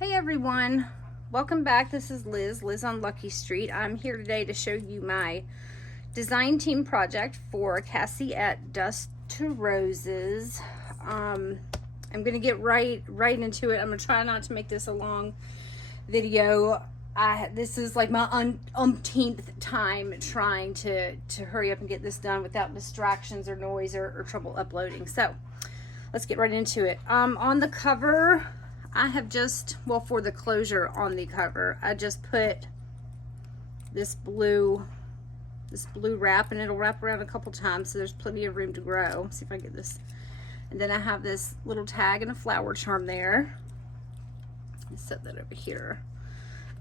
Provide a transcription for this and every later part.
Hey everyone, welcome back. This is Liz on Lucky Street. I'm here today to show you my design team project for Cassie at Dust to Roses. I'm gonna get right into it. I'm gonna try not to make this a long video. This is like my umpteenth time trying to hurry up and get this done without distractions or noise or trouble uploading. So let's get right into it. On the cover, I have just, well, for the closure on the cover, I just put this blue wrap, and it'll wrap around a couple times, so there's plenty of room to grow. Let's see if I get this. And then I have this little tag and a flower charm there. Let's set that over here.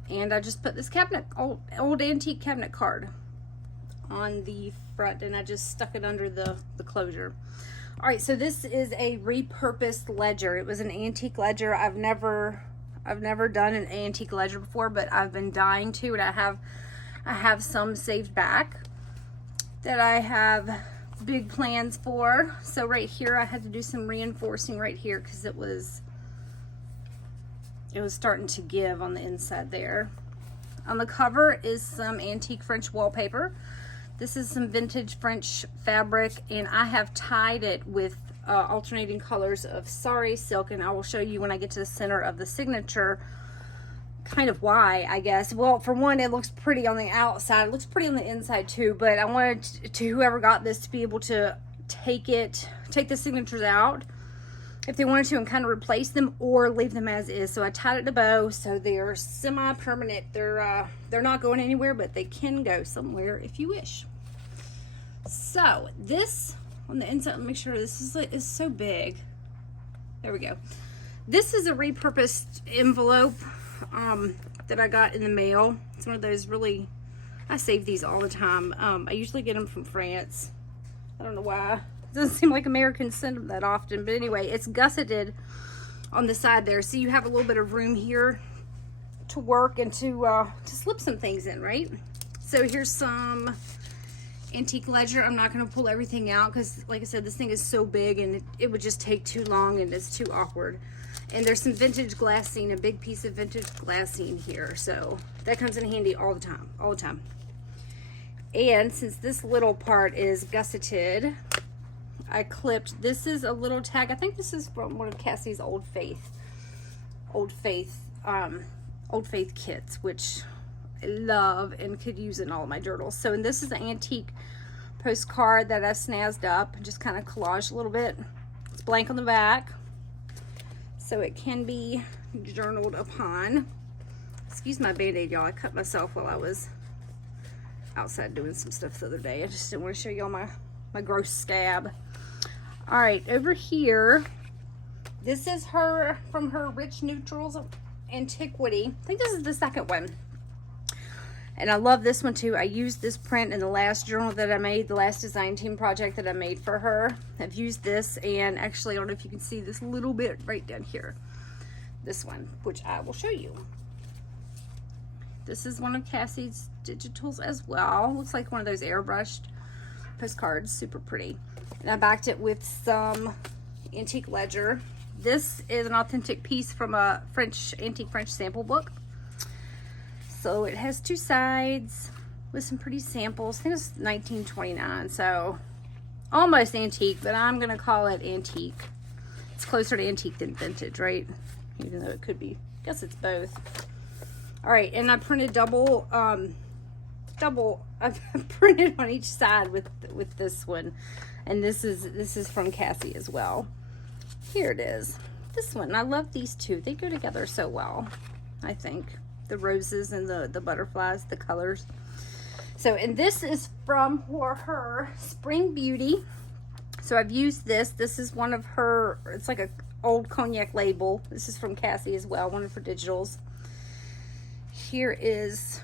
And I just put this cabinet, old antique cabinet card on the front, and I just stuck it under the closure. All right, so this is a repurposed ledger. It was an antique ledger. I've never done an antique ledger before, but I've been dying to, and I have some saved back that I have big plans for. So right here, I had to do some reinforcing right here because it was starting to give on the inside there. On the cover is some antique French wallpaper. This is some vintage French fabric, and I have tied it with alternating colors of sari silk, and I will show you when I get to the center of the signature kind of why, I guess. Well, for one, it looks pretty on the outside. It looks pretty on the inside too, but I wanted to whoever got this to be able to take the signatures out if they wanted to and kind of replace them or leave them as is. So I tied it to bow, so they're semi-permanent. They're not going anywhere, but they can go somewhere if you wish. So this on the inside, make sure this is so big. There we go. This is a repurposed envelope that I got in the mail. It's one of those really, I save these all the time. I usually get them from France. I don't know why. It doesn't seem like Americans send them that often, but anyway, it's gusseted on the side there, so you have a little bit of room here to work and to slip some things in, right? So here's some antique ledger. I'm not going to pull everything out because, like I said, this thing is so big and it would just take too long and it's too awkward. And there's some vintage glassine, a big piece of vintage glassine here, so that comes in handy all the time. And since this little part is gusseted, I clipped, this is a little tag. I think this is from one of Cassie's Old Faith kits, which I love and could use in all of my journals. So, and this is an antique postcard that I snazzed up and just kind of collaged a little bit. It's blank on the back, so it can be journaled upon. Excuse my band-aid, y'all. I cut myself while I was outside doing some stuff the other day. I just didn't want to show y'all my gross scab. All right, over here, this is from her Rich Neutrals Antiquity. I think this is the second one. And I love this one too. I used this print in the last journal that I made, the last design team project that I made for her. I've used this, and actually, I don't know if you can see this little bit right down here. This one, which I will show you. This is one of Cassie's digitals as well. Looks like one of those airbrushed postcards, super pretty. And I backed it with some antique ledger. This is an authentic piece from a antique French sample book. So it has two sides with some pretty samples. I think it's 1929, so almost antique, but I'm gonna call it antique. It's closer to antique than vintage, right? Even though it could be, I guess it's both. All right, and I printed I've printed on each side with this one, and this is from Cassie as well. Here it is, this one. I love these two. They go together so well, I think. The roses and the butterflies, the colors. So, and this is from her Spring Beauty. So I've used this. This is one of her, it's like a old cognac label. This is from Cassie as well, one of her digitals. Here is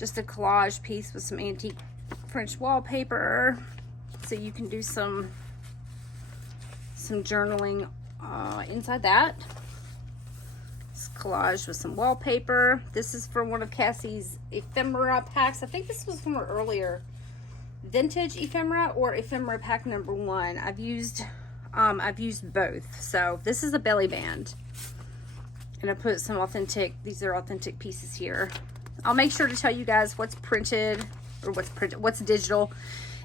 just a collage piece with some antique French wallpaper, so you can do some journaling inside that. It's collage with some wallpaper. This is from one of Cassie's ephemera packs. I think this was from her earlier vintage ephemera or ephemera pack number 1. I've used both. So this is a belly band, And I put some authentic, these are authentic pieces here. I'll make sure to tell you guys what's printed, or what's digital,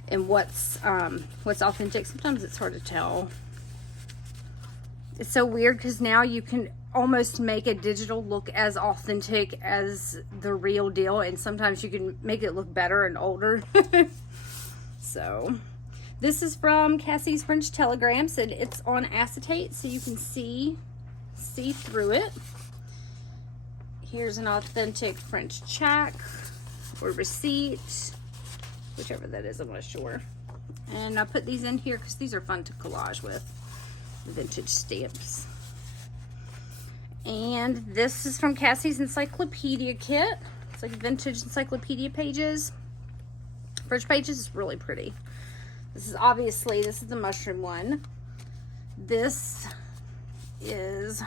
and what's authentic. Sometimes it's hard to tell. It's so weird because now you can almost make a digital look as authentic as the real deal, and sometimes you can make it look better and older. So this is from Cassie's French Telegrams, and it's on acetate so you can see through it. Here's an authentic French check or receipt, whichever that is, I'm not sure. And I put these in here because these are fun to collage with, vintage stamps. And this is from Cassie's Encyclopedia Kit. It's like vintage encyclopedia pages. French pages is really pretty. This is the mushroom one. This is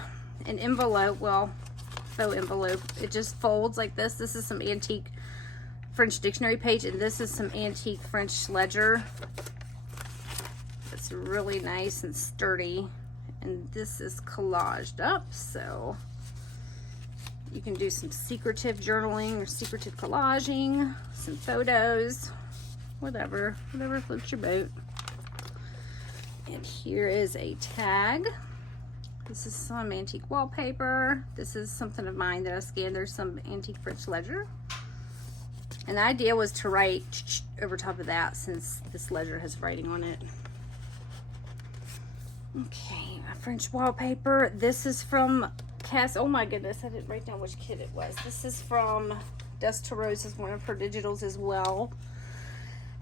an envelope, well, faux envelope. It just folds like this. This is some antique French dictionary page, and this is some antique French ledger. It's really nice and sturdy. And this is collaged up, so you can do some secretive journaling or secretive collaging, some photos, whatever floats your boat. And here is a tag. This is some antique wallpaper. This is something of mine that I scanned. There's some antique French ledger. And the idea was to write over top of that since this ledger has writing on it. Okay, French wallpaper. This is from Cass. Oh my goodness, I didn't write down which kit it was. This is from Dust to Roses, one of her digitals as well.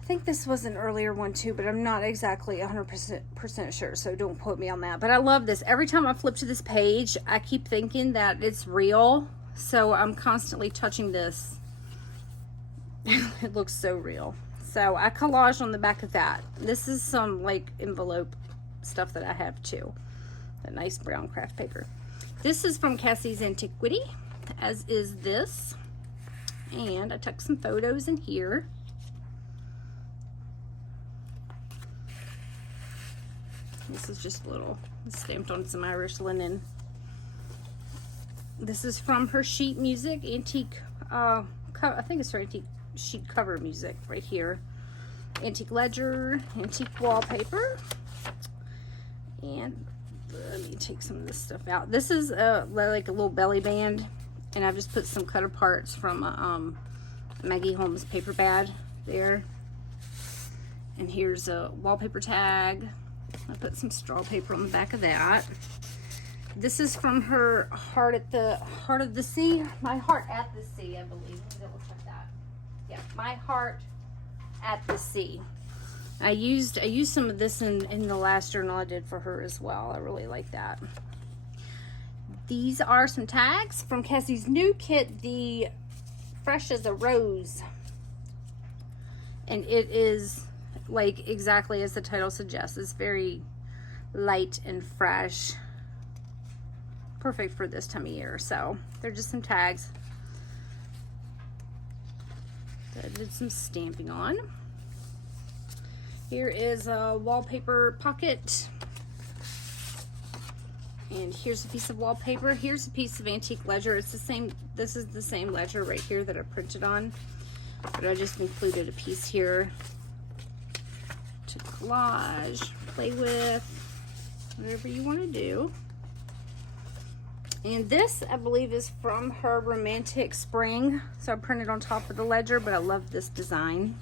I think this was an earlier one too, but I'm not exactly 100% sure, so don't quote me on that. But I love this. Every time I flip to this page, I keep thinking that it's real, so I'm constantly touching this. It looks so real. So I collaged on the back of that. This is some like envelope stuff that I have too. A nice brown craft paper. This is from Cassie's Antiquity, as is this. And I took some photos in here. This is just a little stamped on some Irish linen. This is from her sheet music, antique, I think it's her antique sheet cover music right here. Antique ledger, antique wallpaper. And let me take some of this stuff out. This is like a little belly band, and I've just put some cut parts from Maggie Holmes paper bag there. And here's a wallpaper tag. I put some straw paper on the back of that. This is from her Heart of the Sea. My Heart at the Sea, I believe. It looks like that. Yeah, My Heart at the Sea. I used some of this in the last journal I did for her as well. I really like that. These are some tags from Cassie's new kit, the Fresh as a Rose. And it is like exactly as the title suggests. It's very light and fresh. Perfect for this time of year. So they're just some tags that I did some stamping on. Here is a wallpaper pocket. And here's a piece of wallpaper. Here's a piece of antique ledger. It's the same, this is the same ledger right here that I printed on. But I just included a piece here to collage, play with, whatever you want to do. And this, I believe, is from her Romantic Spring. So I printed on top of the ledger, but I love this design.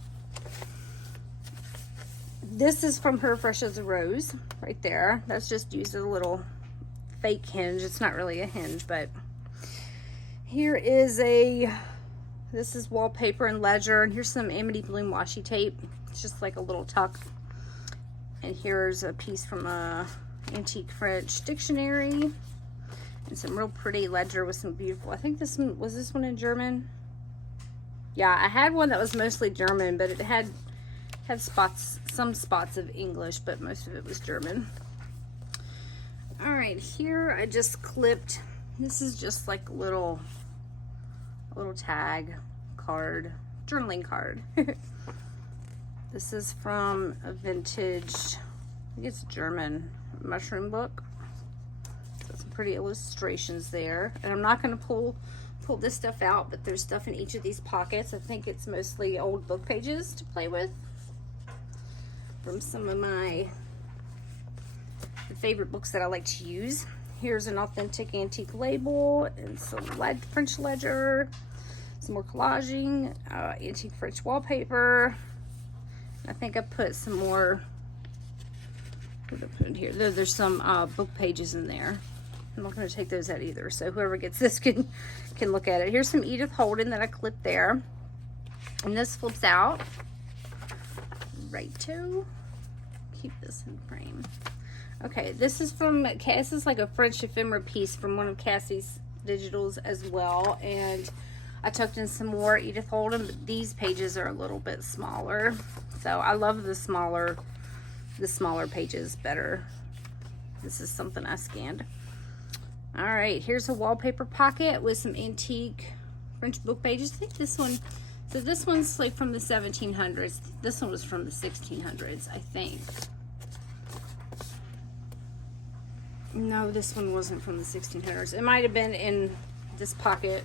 This is from her Fresh as a Rose, right there. That's just used as a little fake hinge. It's not really a hinge, but here is this is wallpaper and ledger, and here's some Amity Bloom washi tape. It's just like a little tuck. And here's a piece from a antique French dictionary, and some real pretty ledger with some beautiful, I think this one, was this one in German? Yeah, I had one that was mostly German, but it had some spots of English, but most of it was German. All right, here I just clipped, this is just like a little tag card, journaling card. This is from a vintage, I think it's German mushroom book. So Some pretty illustrations there. And I'm not going to pull this stuff out, but there's stuff in each of these pockets. I think it's mostly old book pages to play with from some of my favorite books that I like to use. Here's an authentic antique label and some French ledger, some more collaging, antique French wallpaper. I think I put some more, what did I put in here? There's some book pages in there. I'm not going to take those out either, so whoever gets this can look at it. Here's some Edith Holden that I clipped there. And this flips out. Righto. Keep this in frame. Okay, this is from Cassie. This is like a French ephemera piece from one of Cassie's digitals as well. And I tucked in some more Edith Holden, but these pages are a little bit smaller. So I love the smaller pages better. This is something I scanned. All right, here's a wallpaper pocket with some antique French book pages. I think this one, so this one's like from the 1700s. This one was from the 1600s, I think. No, this one wasn't from the 1600s. It might have been in this pocket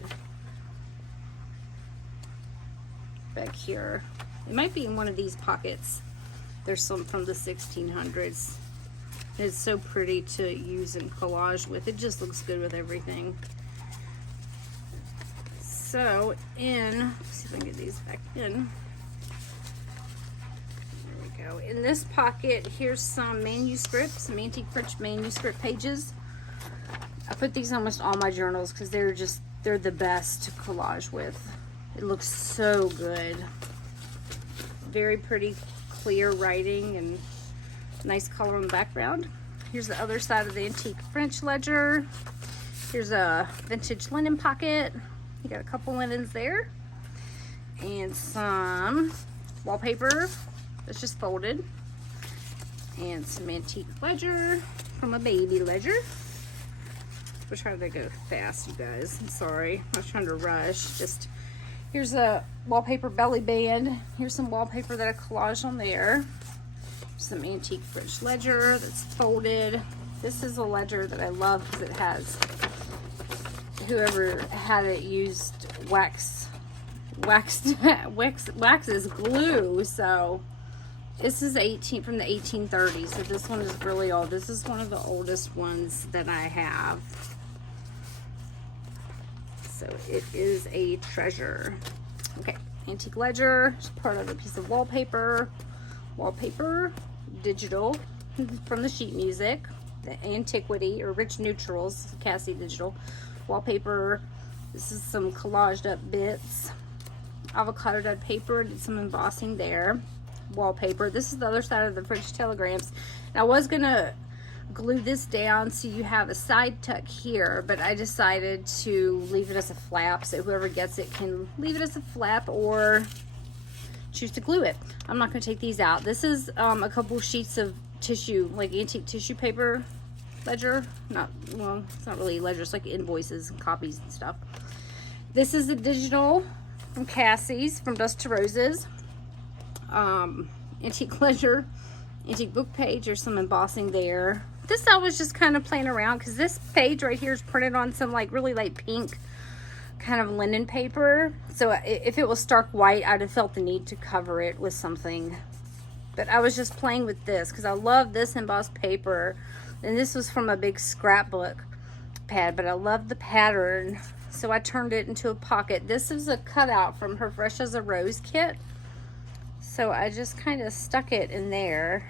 back here. It might be in one of these pockets. There's some from the 1600s. It's so pretty to use and collage with. It just looks good with everything. So let's see if I can get these back in. There we go. In this pocket, here's some manuscripts, some antique French manuscript pages. I put these in almost all my journals because they're the best to collage with. It looks so good. Very pretty, clear writing and nice color on the background. Here's the other side of the antique French ledger. Here's a vintage linen pocket. You got a couple linens there. And some wallpaper that's just folded. And some antique ledger from a baby ledger. We're trying to go fast, you guys. I'm sorry. I was trying to rush. Here's a wallpaper belly band. Here's some wallpaper that I collaged on there. Some antique French ledger that's folded. This is a ledger that I love because it has, whoever had it used wax as glue. So this is from the 1830s. So this one is really old. This is one of the oldest ones that I have. So it is a treasure. Okay, antique ledger, just part of a piece of wallpaper, digital from the sheet music, the antiquity or rich neutrals, Cassie digital, wallpaper. This is some collaged up bits, avocado dyed paper, did some embossing there, wallpaper. This is the other side of the French telegrams. And I was gonna glue this down so you have a side tuck here, but I decided to leave it as a flap, so whoever gets it can leave it as a flap or choose to glue it. I'm not going to take these out. This is a couple sheets of tissue, like antique tissue paper ledger. Well, it's not really ledger, it's like invoices and copies and stuff. This is a digital from Cassie's, from Dust to Roses. Antique ledger, antique book page. There's some embossing there. This I was just kind of playing around because this page right here is printed on some like really light pink kind of linen paper. So if it was stark white, I'd have felt the need to cover it with something. But I was just playing with this because I love this embossed paper. And this was from a big scrapbook pad, but I love the pattern. So I turned it into a pocket. This is a cutout from her Fresh as a Rose kit. So I just kind of stuck it in there.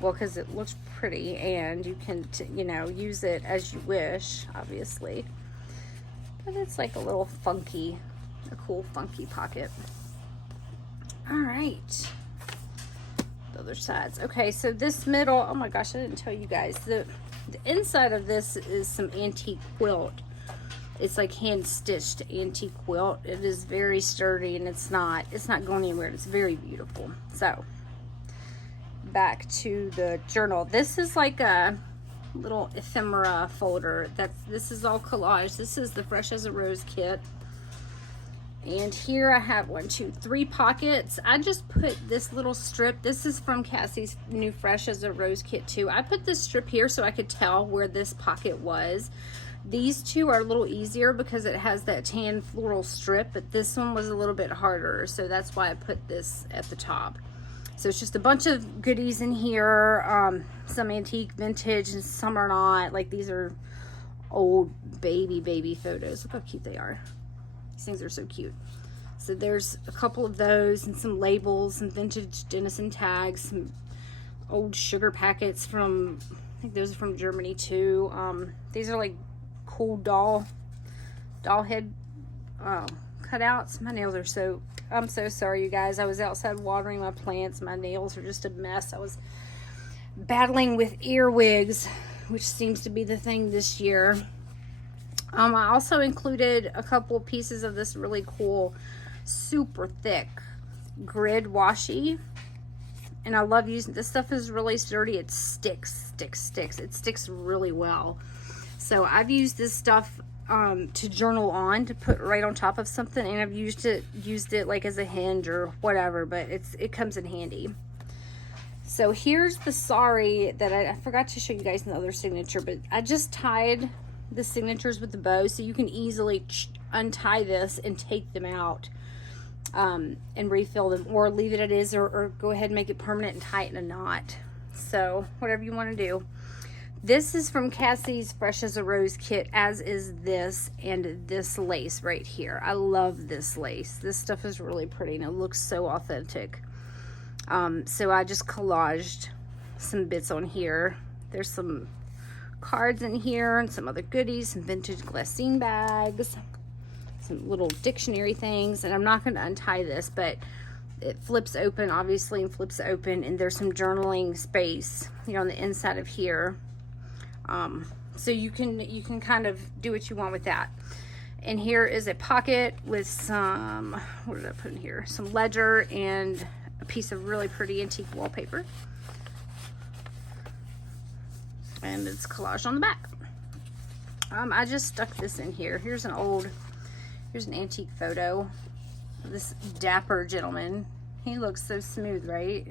Well, because it looks pretty and you can, use it as you wish, obviously. But it's like a little funky, a cool funky pocket. All right. The other sides. Okay, so this middle, oh my gosh, I didn't tell you guys. The inside of this is some antique quilt. It's like hand stitched antique quilt. It is very sturdy and it's not going anywhere. It's very beautiful. So back to the journal. This is like a little ephemera folder. This is all collage. This is the Fresh as a Rose kit. And here I have 1, 2, 3 pockets. I just put this little strip. This is from Cassie's new Fresh as a Rose kit too. I put this strip here so I could tell where this pocket was. These two are a little easier because it has that tan floral strip, but this one was a little bit harder, so that's why I put this at the top. So it's just a bunch of goodies in here, some antique, vintage, and some are not. Like these are old baby photos. Look how cute they are. These things are so cute. So there's a couple of those and some labels, some vintage Denison tags, some old sugar packets from, I think those are from Germany too. These are like cool doll head cutouts. My nails are so, I'm so sorry you guys. I was outside watering my plants. My nails are just a mess. I was battling with earwigs, which seems to be the thing this year. I also included a couple of pieces of this really cool, super thick grid washi. And I love using this stuff. Is really sturdy. It sticks. It sticks really well. So I've used this stuff to journal on, to put right on top of something, and I've used it like as a hinge or whatever, but it comes in handy. So here's the sari that I forgot to show you guys in the other signature, but I just tied the signatures with the bow so you can easily untie this and take them out and refill them, or leave it as is, or go ahead and make it permanent and tie it in a knot. So whatever you want to do. This is from Cassie's Fresh as a Rose kit, as is this and this lace right here. I love this lace. This stuff is really pretty and it looks so authentic. So I just collaged some bits on here. There's some cards in here and some other goodies, some vintage glassine bags, some little dictionary things, and I'm not going to untie this, but it flips open obviously, and flips open, and there's some journaling space, you know, on the inside of here. So you can kind of do what you want with that. And here is a pocket with some, what did I put in here? Some ledger and a piece of really pretty antique wallpaper. And it's collaged on the back. I just stuck this in here. Here's an antique photo of this dapper gentleman. He looks so smooth, right?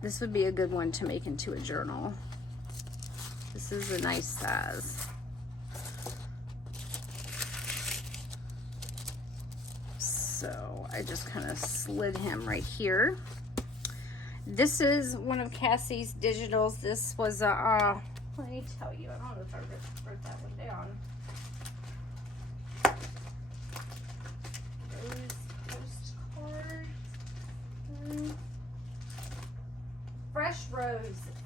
This would be a good one to make into a journal. This is a nice size. So I just kind of slid him right here. This is one of Cassie's digitals. This was a, let me tell you, I don't know if I wrote that one down. Those postcards.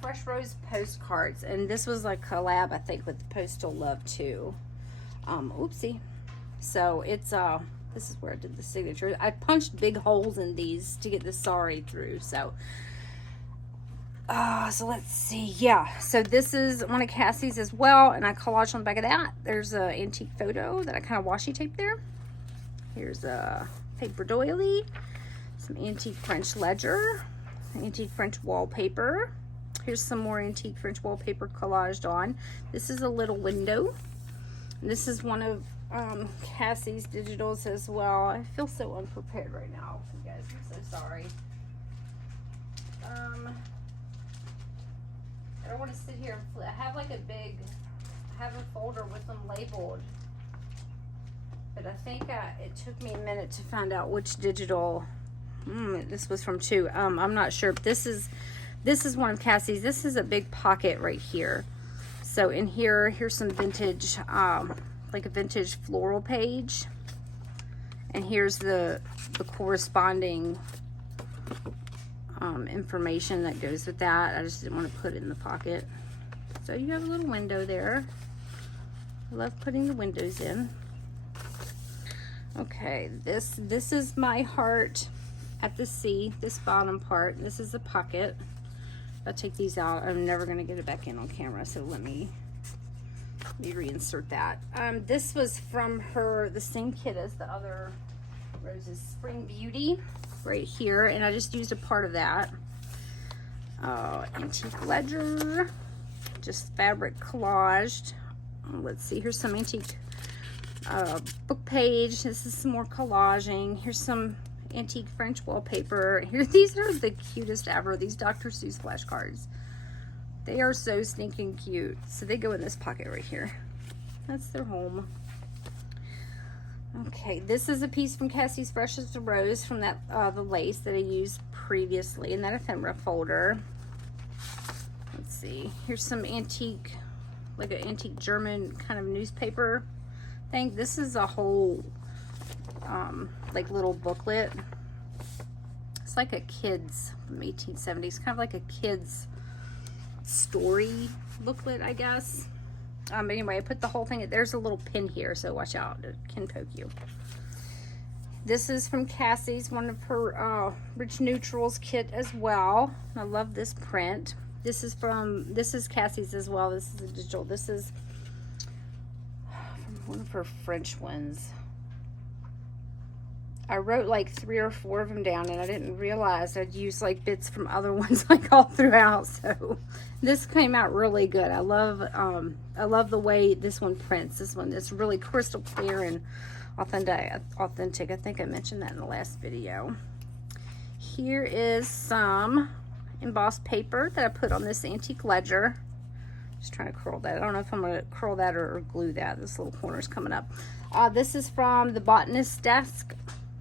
Fresh Rose postcards, and this was like collab, I think, with Postal Love too. Oopsie. So it's this is where I did the signature. I punched big holes in these to get the sari through. So so let's see. Yeah, so this is one of Cassie's as well, and I collaged on the back of that. There's an antique photo that I kind of washi taped there. Here's a paper doily, some antique French ledger, antique French wallpaper. Here's some more antique French wallpaper collaged on. This is a little window. This is one of Cassie's digitals as well. I feel so unprepared right now, you guys. I'm so sorry. I don't want to sit here and flip. I have like I have a folder with them labeled, but I think it took me a minute to find out which digital. This was from two. I'm not sure. But this is one of Cassie's. This is a big pocket right here. So in here, here's some vintage, like a vintage floral page, and here's the corresponding information that goes with that. I just didn't want to put it in the pocket. So you have a little window there. I love putting the windows in. Okay, this is my heart at the sea, this bottom part. This is the pocket. If I take these out, I'm never going to get it back in on camera, so let me reinsert that. This was from the same kit as the other roses, Spring Beauty, right here, and I just used a part of that. Antique ledger, just fabric collaged. Let's see, here's some antique book page. This is some more collaging. Here's some antique French wallpaper. Here, these are the cutest ever. These Dr. Seuss flashcards. They are so stinking cute. So they go in this pocket right here. That's their home. Okay, this is a piece from Cassie's Fresh as a Rose from that the lace that I used previously in that ephemera folder. Let's see. Here's some antique, like an antique German kind of newspaper thing. This is a whole like little booklet. It's like a kid's from 1870s, kind of like a kid's story booklet, I guess. But anyway, I put the whole thing. There's a little pin here, so watch out, it can poke you. This is from Cassie's, one of her Rich Neutrals kit as well. I love this print. This is Cassie's as well. This is a digital. This is from one of her French ones. I wrote like 3 or 4 of them down, and I didn't realize I'd used like bits from other ones like all throughout. So this came out really good. I love the way this one prints. This one is really crystal clear and authentic. I think I mentioned that in the last video. Here is some embossed paper that I put on this antique ledger. Just trying to curl that. I don't know if I'm going to curl that or glue that. This little corner's coming up. This is from the botanist's desk.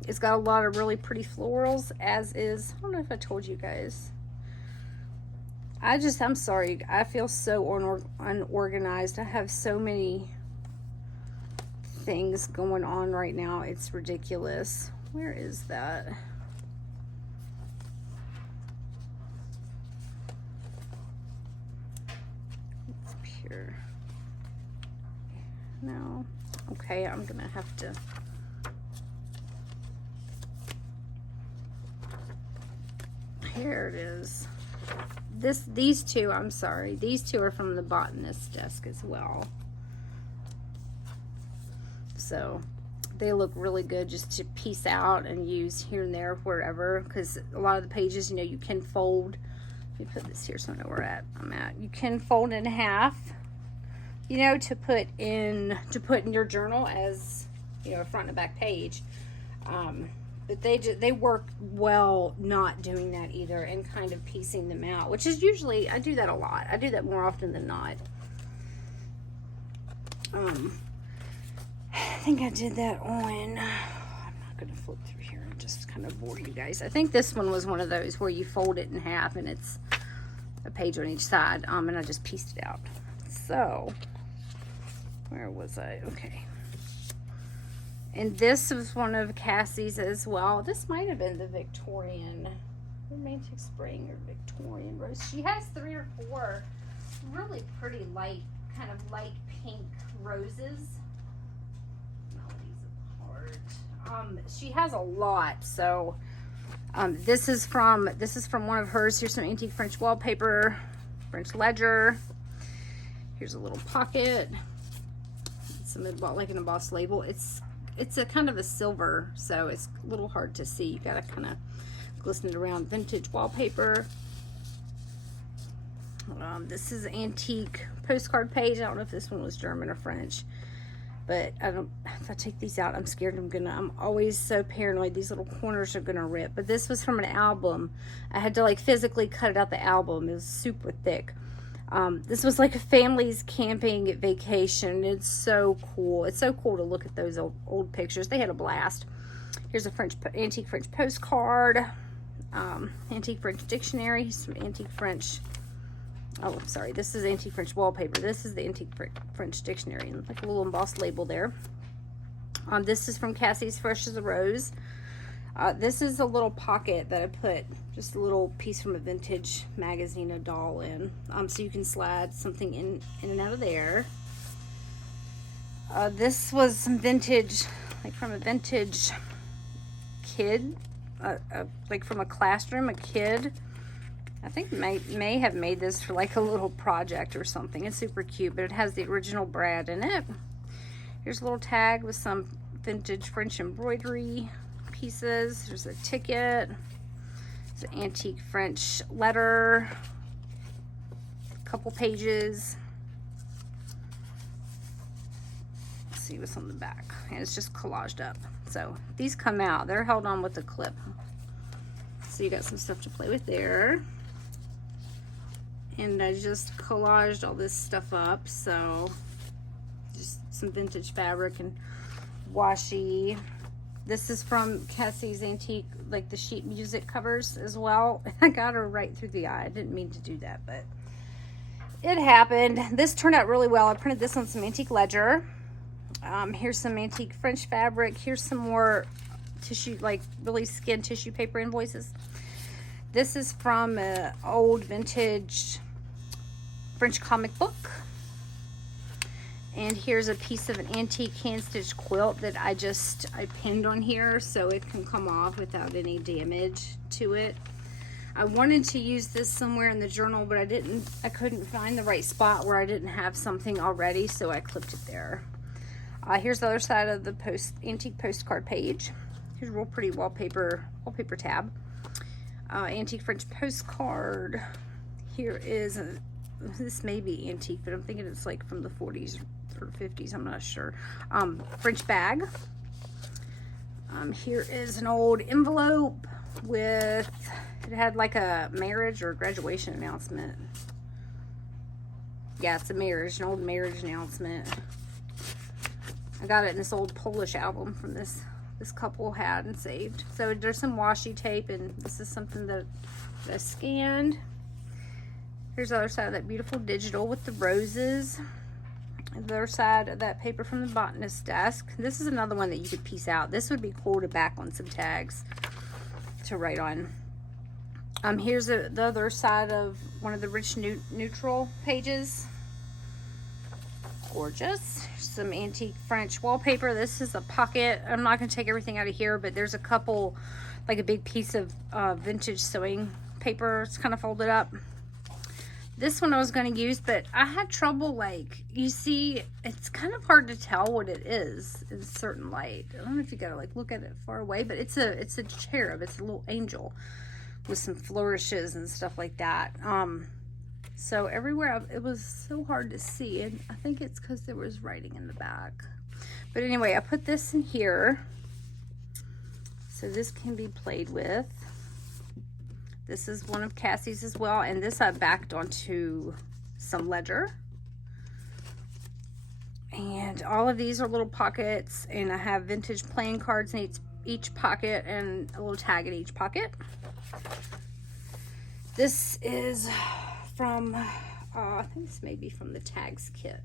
It's got a lot of really pretty florals, as is, I don't know if I told you guys. I'm sorry. I feel so unorganized. I have so many things going on right now. It's ridiculous. Where is that? It's up here. No. Okay, I'm gonna have to. Here it is. These two, I'm sorry. These two are from the botanist's desk as well. So they look really good just to piece out and use here and there, wherever, because a lot of the pages, you know, you can fold. Let me put this here so I know where I'm at. You can fold in half, you know, to put in your journal as, you know, a front and back page. But they work well not doing that either, and kind of piecing them out, which is usually, I do that a lot. I do that more often than not. I think I did that on, I'm not going to flip through here and just kind of bore you guys. I think this one was one of those where you fold it in half and it's a page on each side, and I just pieced it out. So, where was I? Okay. And this was one of Cassie's as well. This might have been the Victorian, Romantic Spring or Victorian Rose. She has 3 or 4 really pretty light, kind of light pink roses. She has a lot. So this is from one of hers. Here's some antique French wallpaper, French ledger. Here's a little pocket. Some like an embossed label. It's a kind of a silver, so it's a little hard to see. You gotta kind of glisten it around. Vintage wallpaper. This is antique postcard page. I don't know if this one was German or French, but if I take these out, I'm scared I'm always so paranoid these little corners are gonna rip. But this was from an album. I had to like physically cut it out the album. It was super thick. This was like a family's camping vacation. It's so cool. It's so cool to look at those old pictures. They had a blast. Here's a antique French postcard, antique French dictionary, some antique French. Oh, I'm sorry. This is antique French wallpaper. This is the antique French dictionary, and like a little embossed label there. This is from Cassie's Fresh as a Rose. This is a little pocket that I put just a little piece from a vintage magazine, a doll in, so you can slide something in and out of there. This was some vintage, like from a vintage kid, like from a classroom, a kid. I think may have made this for like a little project or something. It's super cute, but it has the original Brad in it. Here's a little tag with some vintage French embroidery pieces. There's a ticket. It's an antique French letter. A couple pages. see what's on the back. And it's just collaged up. So these come out. They're held on with a clip. So you got some stuff to play with there. And I just collaged all this stuff up. So just some vintage fabric and washi. This is from Cassie's Antique, like the sheet music covers as well. I got her right through the eye. I didn't mean to do that, but it happened. This turned out really well. I printed this on some antique ledger. Here's some antique French fabric. Here's some more tissue, like really skin tissue paper invoices. This is from an old vintage French comic book. And here's a piece of an antique hand stitched quilt that I pinned on here so it can come off without any damage to it. I wanted to use this somewhere in the journal, but I couldn't find the right spot where I didn't have something already, so I clipped it there. Here's the other side of the antique postcard page. Here's a real pretty wallpaper tab. Antique French postcard. Here is this may be antique, but I'm thinking it's like from the 40s or 50s, I'm not sure. French bag. Here is an old envelope with, it had like a marriage or graduation announcement. Yeah, it's an old marriage announcement. I got it in this old Polish album from this couple had and saved. So there's some washi tape, and this is something that I scanned. Here's the other side of that beautiful digital with the roses. The other side of that paper from the botanist's desk. This is another one that you could piece out. This would be cool to back on some tags to write on. Here's the other side of one of the rich neutral pages. Gorgeous. Some antique French wallpaper. This is a pocket. I'm not going to take everything out of here, but there's a couple, like a big piece of vintage sewing paper. It's kind of folded up. This one I was going to use, but I had trouble, like, you see, it's kind of hard to tell what it is in certain light. I don't know if you got to, like, look at it far away, but it's a cherub. It's a little angel with some flourishes and stuff like that. So everywhere, it was so hard to see, and I think it's because there was writing in the back. But anyway, I put this in here, so this can be played with. This is one of Cassie's as well, and this I backed onto some ledger. And all of these are little pockets, and I have vintage playing cards in each pocket and a little tag in each pocket. This is from, I think this may be from the tags kit.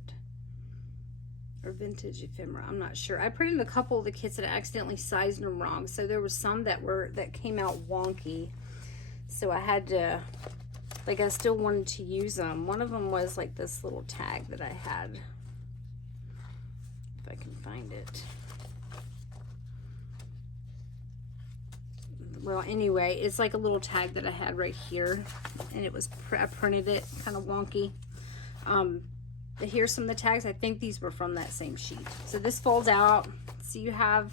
Or vintage ephemera, I'm not sure. I printed a couple of the kits that I accidentally sized them wrong, so there was some that came out wonky. So I had to, like, I still wanted to use them. One of them was like this little tag that I had. If I can find it. Well, anyway, it's like a little tag that I had right here. And it was, I printed it kind of wonky. But here's some of the tags. I think these were from that same sheet. So this folds out. So you have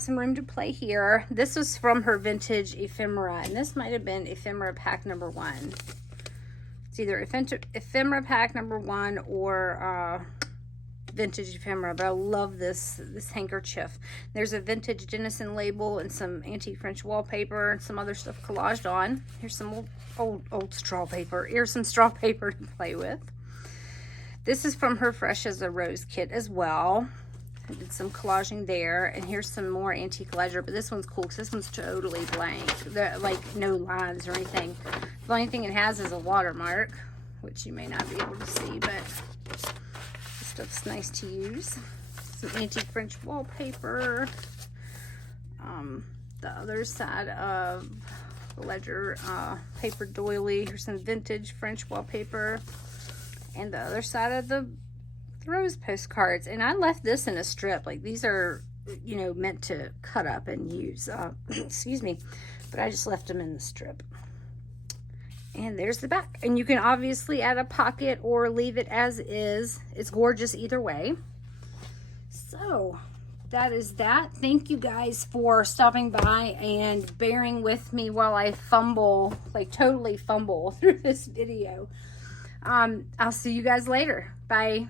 some room to play here. This was from her vintage ephemera, and this might have been ephemera pack number 1. It's either ephemera pack number 1 or vintage ephemera, but I love this handkerchief. There's a vintage Denison label and some antique French wallpaper and some other stuff collaged on. Here's some old straw paper. Here's some straw paper to play with. This is from her Fresh as a Rose kit as well. I did some collaging there, and here's some more antique ledger, but this one's cool because this one's totally blank. Like no lines or anything. The only thing it has is a watermark, which you may not be able to see, but this stuff's nice to use. Some antique French wallpaper. The other side of the ledger paper doily. Here's some vintage French wallpaper, and the other side of the rose postcards. And I left this in a strip. Like, these are, you know, meant to cut up and use. Excuse me, but I just left them in the strip. And there's the back. And you can obviously add a pocket or leave it as is. It's gorgeous either way. So that is that. Thank you guys for stopping by and bearing with me while I fumble, like totally fumble through this video. I'll see you guys later. Bye.